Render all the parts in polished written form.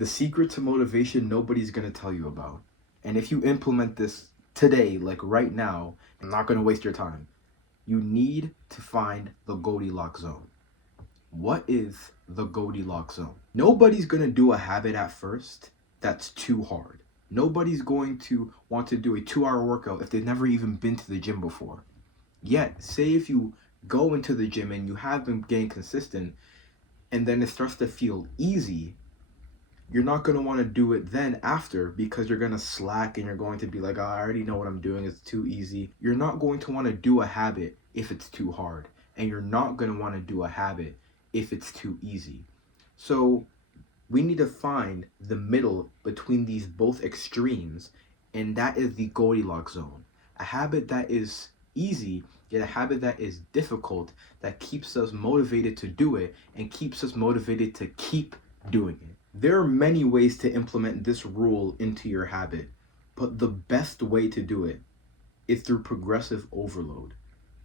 The secret to motivation nobody's gonna tell you about. And if you implement this today, like right now, I'm not gonna waste your time. You need to find the Goldilocks zone. What is the Goldilocks zone? Nobody's gonna do a habit at first that's too hard. Nobody's going to want to do a 2-hour workout if they've never even been to the gym before. Yet, say if you go into the gym and you have been getting consistent and then it starts to feel easy, you're not going to want to do it then after because you're going to slack and you're going to be like, oh, I already know what I'm doing. It's too easy. You're not going to want to do a habit if it's too hard. And you're not going to want to do a habit if it's too easy. So we need to find the middle between these both extremes. And that is the Goldilocks zone. A habit that is easy, yet a habit that is difficult, that keeps us motivated to do it and keeps us motivated to keep doing it. There are many ways to implement this rule into your habit, but the best way to do it is through progressive overload.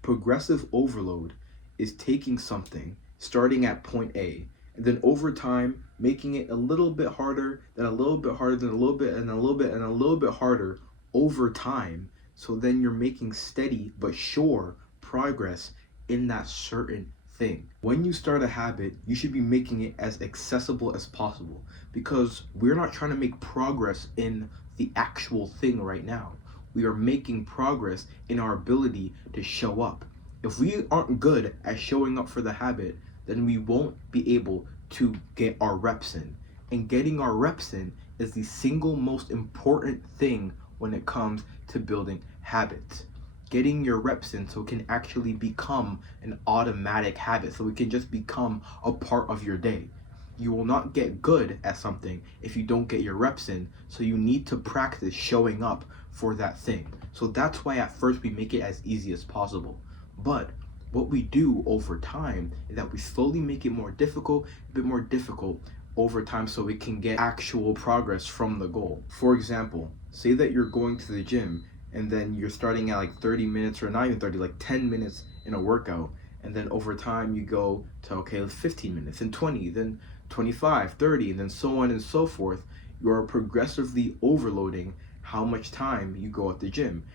Progressive overload is taking something, starting at point A, and then over time, making it a little bit harder, then a little bit harder, then a little bit, and a little bit, and a little bit harder over time. So then you're making steady but sure progress in that certain thing. When you start a habit, you should be making it as accessible as possible because we're not trying to make progress in the actual thing right now. We are making progress in our ability to show up. If we aren't good at showing up for the habit, then we won't be able to get our reps in. And getting our reps in is the single most important thing when it comes to building habits. Getting your reps in so it can actually become an automatic habit, so it can just become a part of your day. You will not get good at something if you don't get your reps in, so you need to practice showing up for that thing. So that's why at first we make it as easy as possible. But what we do over time is that we slowly make it more difficult, a bit more difficult over time so we can get actual progress from the goal. For example, say that you're going to the gym and then you're starting at like 30 minutes or not even 30, like 10 minutes in a workout. And then over time you go to, okay, 15 minutes, then 20, then 25, 30, and then so on and so forth. You are progressively overloading how much time you go at the gym.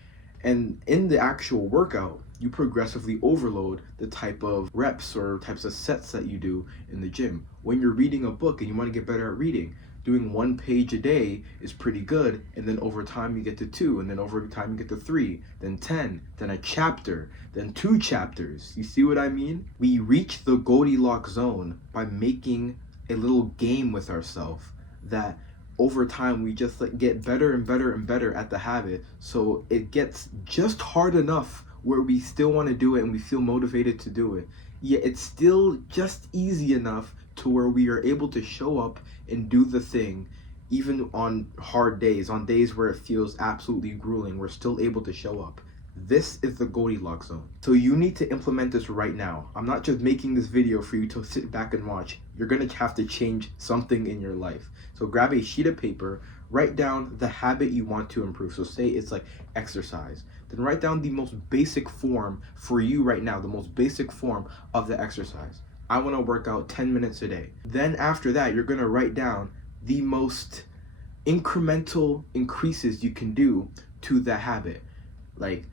And in the actual workout, you progressively overload the type of reps or types of sets that you do in the gym. When you're reading a book and you want to get better at reading, doing 1 page a day is pretty good, and then over time you get to 2, and then over time you get to 3, then 10, then a chapter, then 2 chapters. You see what I mean? We reach the Goldilocks zone by making a little game with ourselves that over time we just like get better and better and better at the habit, so it gets just hard enough where we still want to do it and we feel motivated to do it, yet it's still just easy enough to where we are able to show up and do the thing even on hard days, on days where it feels absolutely grueling. We're still able to show up. This is the Goldilocks zone. So you need to implement this right now. I'm not just making this video for you to sit back and watch. You're gonna have to change something in your life. So grab a sheet of paper, write down the habit you want to improve. So say it's like exercise. Then write down the most basic form for you right now, the most basic form of the exercise. I want to work out 10 minutes a day. Then after that, you're going to write down the most incremental increases you can do to the habit. Like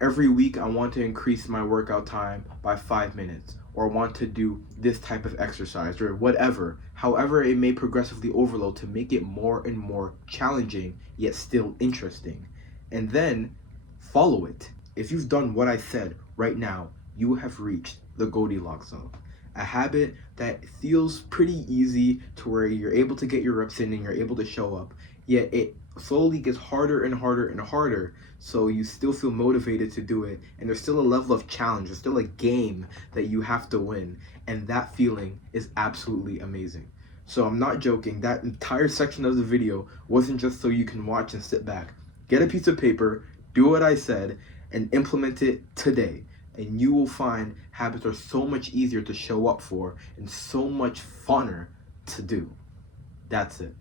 every week I want to increase my workout time by 5 minutes, or want to do this type of exercise, or whatever. However, it may progressively overload to make it more and more challenging, yet still interesting. And then follow it. If you've done what I said right now, you have reached the Goldilocks zone. A habit that feels pretty easy to where you're able to get your reps in and you're able to show up, yet it slowly gets harder and harder and harder, so you still feel motivated to do it, and there's still a level of challenge, there's still a game that you have to win, and that feeling is absolutely amazing. So I'm not joking, that entire section of the video wasn't just so you can watch and sit back. Get a piece of paper, do what I said, and implement it today. And you will find habits are so much easier to show up for and so much funner to do. That's it.